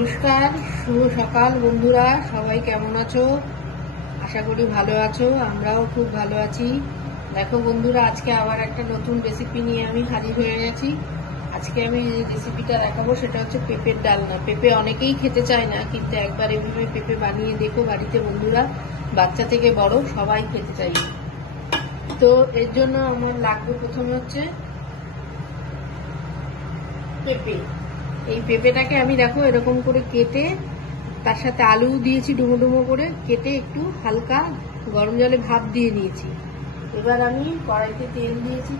নমস্কার, শুভ সকাল বন্ধুরা। সবাই কেমন আছো? আশা করি ভালো আছো। আমরাও খুব ভালো আছি। দেখো বন্ধুরা, আজকে আবার একটা নতুন রেসিপি নিয়ে আমি হাজির হয়ে গেছি। আজকে আমি যে রেসিপিটা দেখাবো সেটা হচ্ছে পেঁপের ডালনা। পেঁপে অনেকেই খেতে চায় না, কিন্তু একবার এভাবে পেঁপে বানিয়ে দেখো বাড়িতে বন্ধুরা, বাচ্চা থেকে বড় সবাই খেতে চাইবে। তো এর জন্য আমার লাগবে প্রথমে হচ্ছে পেঁপে। এই পেঁপেটাকে আমি দেখো এরকম করে কেটে, তার সাথে আলু দিয়েছি ডুমো ডুমো করে কেটে, একটু হালকা গরম জলে ভাপ দিয়ে নিয়েছি। এবার আমি কড়াইতে তেল দিয়েছি।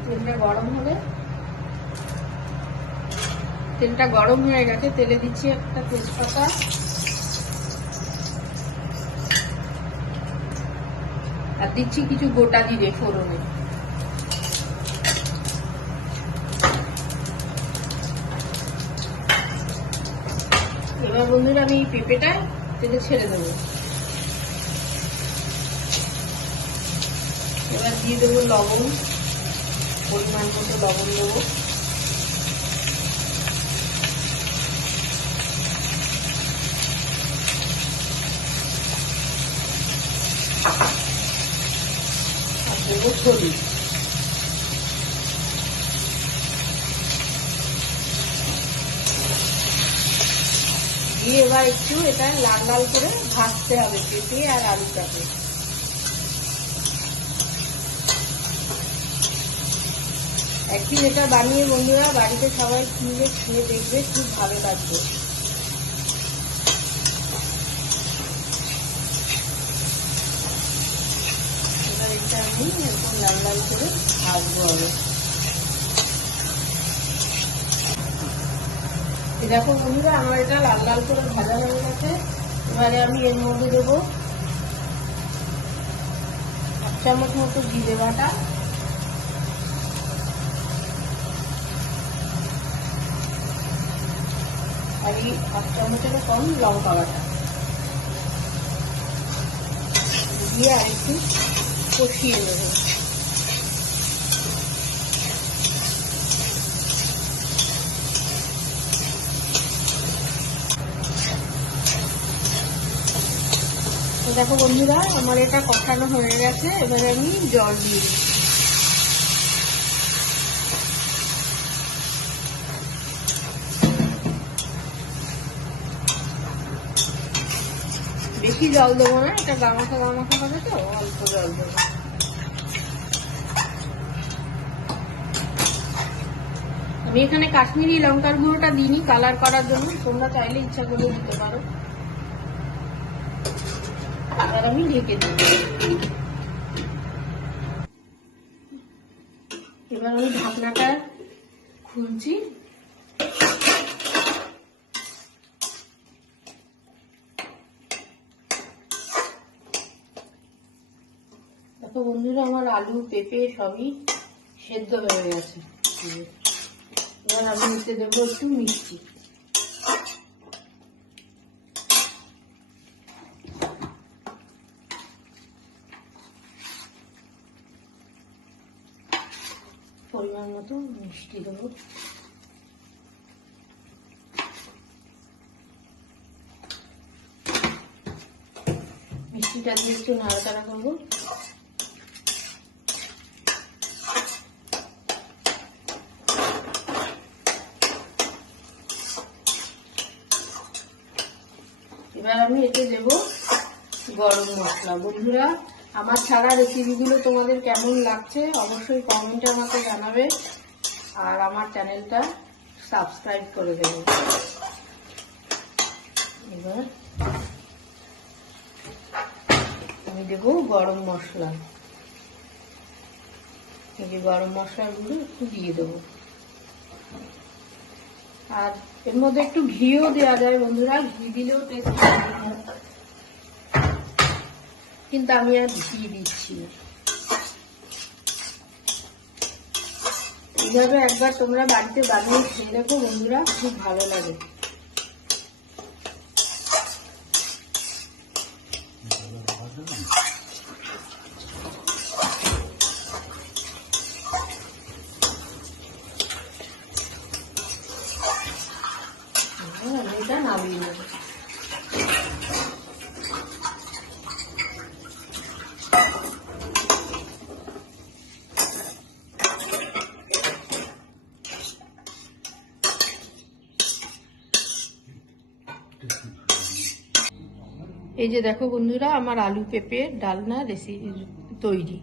তেলটা গরম হয়ে গেছে। তেলে দিচ্ছি একটা তেজপাতা, আর দিচ্ছি কিছু গোটা জিরে ফোড়নে। এবার বন্ধুরা আমি এই পেঁপেটা তেলে ছেড়ে দেবো। এবার দিয়ে দেবো লবণ, পরিমাণ মতো লবণ দেবো। আর দেবো হলুদ। দিয়ে এবার একটু এটা লাল লাল করে ভাজতে হবে পেঁপে আর আলুটাকে। একদিন এটা বানিয়ে বন্ধুরা বাড়িতে সবাই মিলে খেয়ে দেখবে, খুব ভালো লাগবে। এবার এটা আমি এরকম লাল লাল করে ভাজবো হবে। দেখো বন্ধুরা, আমার এটা লাল লাল করে ভাজা হয়ে গেছে। এবারে আমি এর মধ্যে দেবো 1 চামচ মতো জিরে বাটা, আর এই 1 চামচেরও কম লঙ্কা বাটা দিয়ে আর একটু কষিয়ে নেব। দেখো বন্ধুরা, আমার এটা কষানো হয়ে গেছে। এবারে আমি জল দিয়ে দিচ্ছি। বেশি জল দেবো না, এটা গামাখা গামাখা হবে, তো অল্প জল দেবো। আমি এখানে কাশ্মীরি লঙ্কার গুঁড়োটা দিইনি কালার করার জন্য, তোমরা চাইলে ইচ্ছা করে দিতে পারো। এবার আমি ঢেকে দিই। এবার আমি ঢাকনাটা খুলছি। দেখো বন্ধুরা, আমার আলু পেঁপে সবই সেদ্ধ হয়ে গেছে। এবার আমি নিতে দেবো একটু মিষ্টি। পরিমাণ মতো মিষ্টি দেবো। মিষ্টিটা দিয়ে একটু নাড়াচাড়া করবো। এবার আমি এতে দেবো গরম মশলা। বন্ধুরা, আমার ছাড়া রেসিপিগুলো তোমাদের কেমন লাগছে অবশ্যই কমেন্টে আমাকে জানাবে, আর আমার চ্যানেলটা সাবস্ক্রাইব করে দেবে। এবার আমি দেবো গরম মশলা। এই যে গরম মশলাগুলো একটু দিয়ে দেবো। আর এর মধ্যে একটু ঘিও দেওয়া যায় বন্ধুরা, ঘি দিলেও টেস্ট হয়, কিন্তু আমি আর ঘি দিচ্ছি না। এইভাবে একবার তোমরা বাড়িতে বানিয়ে খেয়ে দেখো বন্ধুরা, খুব ভালো লাগে। আলুটা নামিয়ে নেব। এই যে দেখো বন্ধুরা, আমার আলু পেঁপে ডালনা রেসিপি তৈরি।